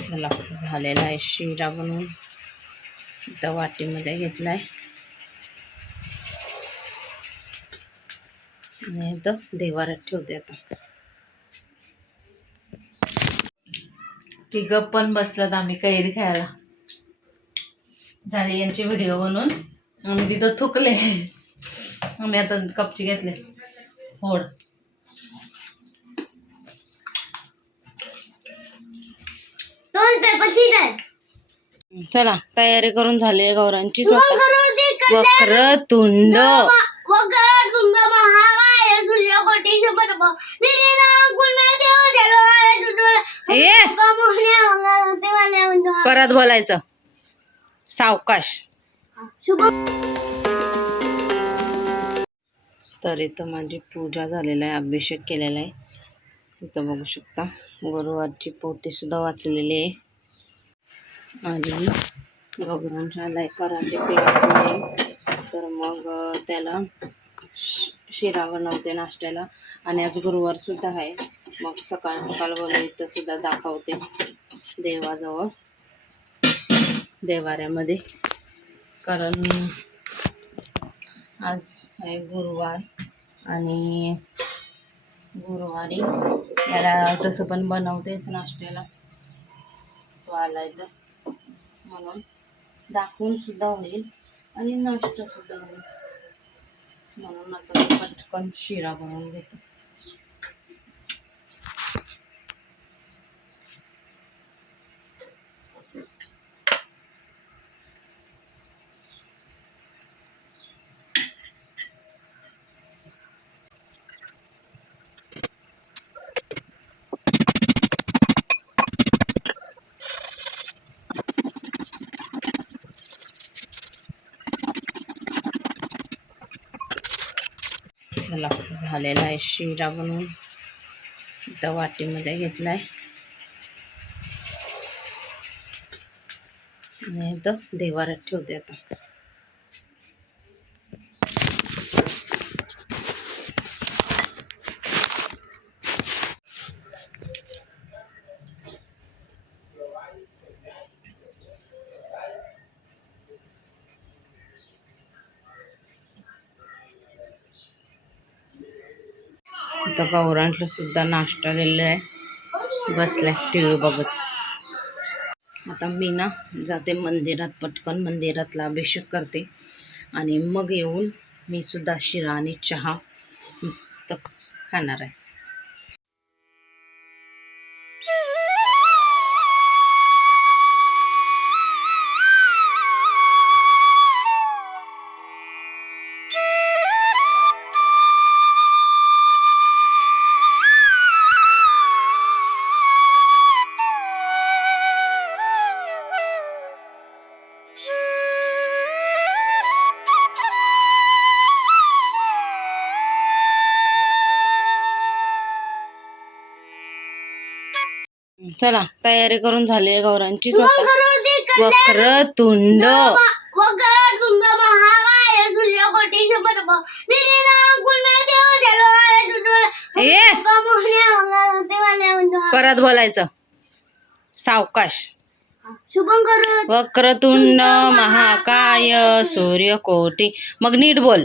चला झालेला आहे. शिरा बनवून इथं वाटीमध्ये घेतला आहे आणि इथं देवारात ठेवते आता. तिघं पण बसलात आम्ही कैरी खायला. झाले यांचे व्हिडिओ बनवून. आम्ही तिथं थुकले. आम्ही आता कपचे घेतले. होड दोन पेपर ठीक आहे चला तयारी करून झाली गौरांची स्वतः. झालो ए परत बोलायचं. सावकाश. तर इथं माझी पूजा झालेला आहे अभिषेक केलेला आहे. इथं बघू शकता गुरुवारची पोथीसुद्धा वाचलेली आहे. आणि गौरांच्या लय कराटे नाही तर मग त्याला श- शिरा बनवते नाश्त्याला. आणि आज गुरुवारसुद्धा आहे. मग सकाळ सकाळ बोलू इथं सुद्धा दाखवते. देवाजवळ. देवाऱ्यामध्ये. कारण आज आहे गुरुवार आणि गुरुवारी त्याला तसं पण बनवतेच नाश्त्याला. तो आलाय तर. म्हणून दाखवून सुद्धा होईल आणि नष्टसुद्धा सुद्धा होईल. म्हणून आता मी पटकन शिरा बनवून घेते. झाला झालेला आहे. शिरा बनवून इथं वाटीमध्ये घेतला आहे नाही तर देवाऱ्यात ठेवते आता. आता गौरांटला सुद्धा नाश्ता दिलेला आहे. बसला टी व्ही बघत. आता मी ना जाते मंदिरात पटकन मंदिरातला अभिषेक करते. आणि मग येऊन मी सुद्धा शिरा आणि चहा मस्त खाणार आहे. चला तयारी करून झाली गौरांची स्वतः. देव झालो ए! परत बोलायचं. सावकाश. वक्रतुंड महाकाय सूर्यकोटी. मग नीट बोल.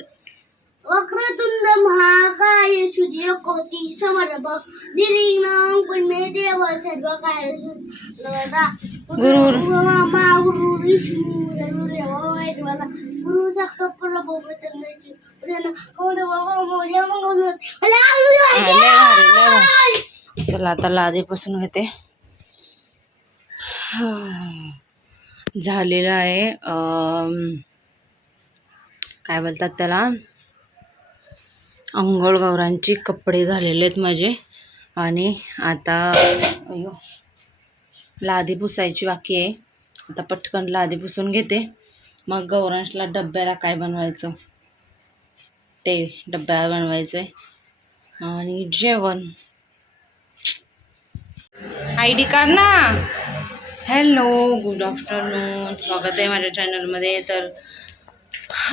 वक्रतुंड महाकाय सूर्यकोटी समर्प. दिलीनाम पुण्य देव सर्व काय गुरु मा गुरु विष्णू गुरु सक्त लय भारी. चला आता लादीपासून घेते. झालेलं आहे काय बोलतात त्याला? अंघोळ गौरांचे कपडे झालेले आहेत माझे. आणि आता अयो लादी पुसायची बाकी आहे. आता पटकन लादी पुसून घेते. मग गौरांशला डब्याला काय बनवायचं? ते डब्याला बनवायचं आहे आणि जेवण. आय डी कार्ड ना. Hello good afternoon. स्वागत आहे माझ्या चॅनलमध्ये तर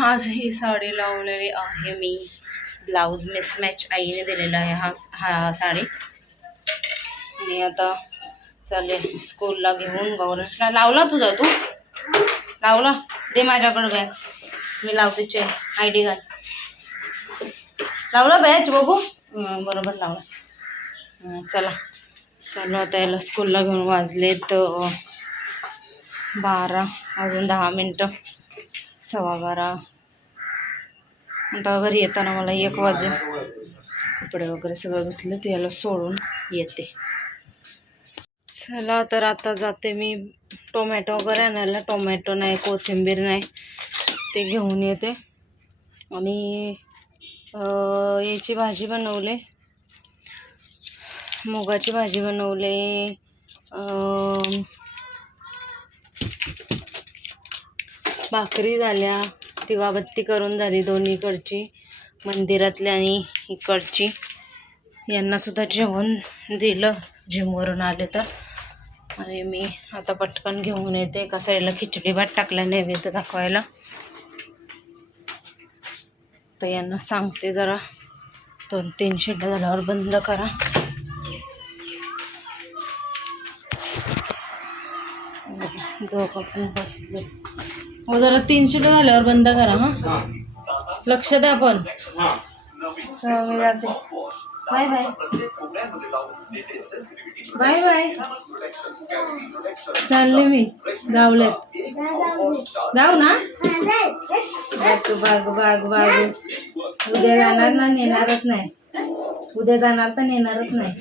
आज ही साडी लावलेली आहे मी. ब्लाऊज मिसमॅच आईने दिलेला आहे हा हा साडी. आणि आता चालेल स्कूलला घेऊन गौरक्षला लावला तुझा तू? लावला? दे माझ्याकडं बॅग. मी लावते चे आय डी कार्ड. लावला बॅच बघू? बरोबर लावला. चला. चालू आता याला स्कूलला घेऊन वाजले तर बारा अजून दहा मिनटं. सव्वा बारा. आता घरी येताना मला एक वाजे कपडे वगैरे सगळं धुतलं ते याला सोडून येते. चला तर आता जाते मी. टोमॅटो वगैरे आणायला. टोमॅटो नाही कोथिंबीर नाही ते घेऊन येते. आणि याची भाजी बनवले. मुगाची भाजी बनवले. भाकरी झाल्या. दिवाबत्ती करून झाली दोन्हीकडची मंदिरातली आणि इकडची. यांनासुद्धा जेवण दिलं. जिमवरून आले तर. आणि मी आता पटकन घेऊन येते. एका साईडला खिचडी भात टाकला नैवेद्य दाखवायला. तर यांना सांगते जरा. दोन तीन शिड्या झाल्यावर बंद करा. दोघं पण बसले हो जरा तीन शिट्ट्या झाल्यावर बंद करा हां? लक्ष द्या पण. जाते. Bye bye. Bye bye. चालले मी. जावलेत जाऊ ना. बाग बाग बाग बाग. उद्या जाणार ना नेणारच नाही. उद्या जाणार तर नेणारच नाही.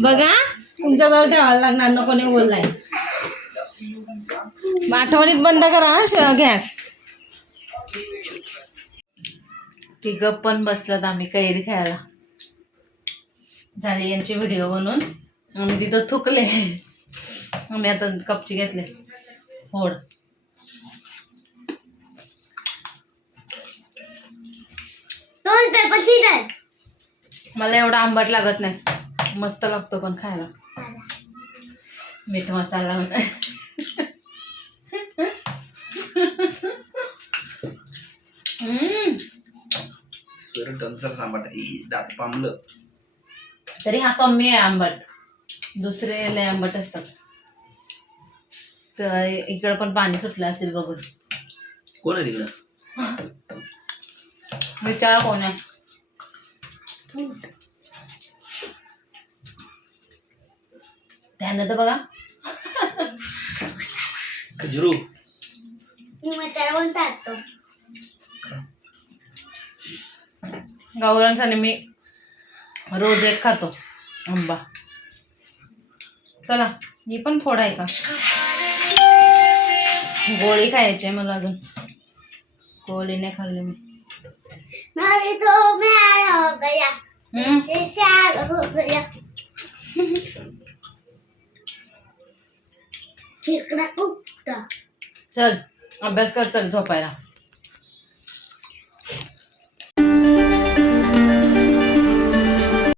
बघा तुमच्याजवळ ठेवायला लागणार नको नाही बोललाय. आठवणीत बंद करा गॅस. ती गप्प पण बसलात आम्ही कैरी खायला. झाले यांचे व्हिडिओ बनवून. आम्ही तिथं थुकले. आम्ही आता कपचे घेतले. फोड दोन पेपर मला एवढा आंबट लागत नाही. मस्त लागतो पण खायला. मीठ मसाला दात पामलं. तरी हा कमी आहे आंबट. दुसरे लय आंबट असतात. तर इकडं पण पाणी सुटलं असेल बघून. कोण आहे तिकडं? विचारा कोण आहे त्यानं तर बघा. खजरू. मी म्हातारा बोलतात तो गावरांसाठी मी रोज एक खातो. आंबा. चला ही पण फोड आहे का गोळी खायची आहे मला अजून. गोळी नाही खाल्ली मी. મારે તો મેળો ગયા. હમ. ચાલો ગયા. ઠીકડા ઉગતા. ચલ અભ્યાસ કર ચલ જો પહેલા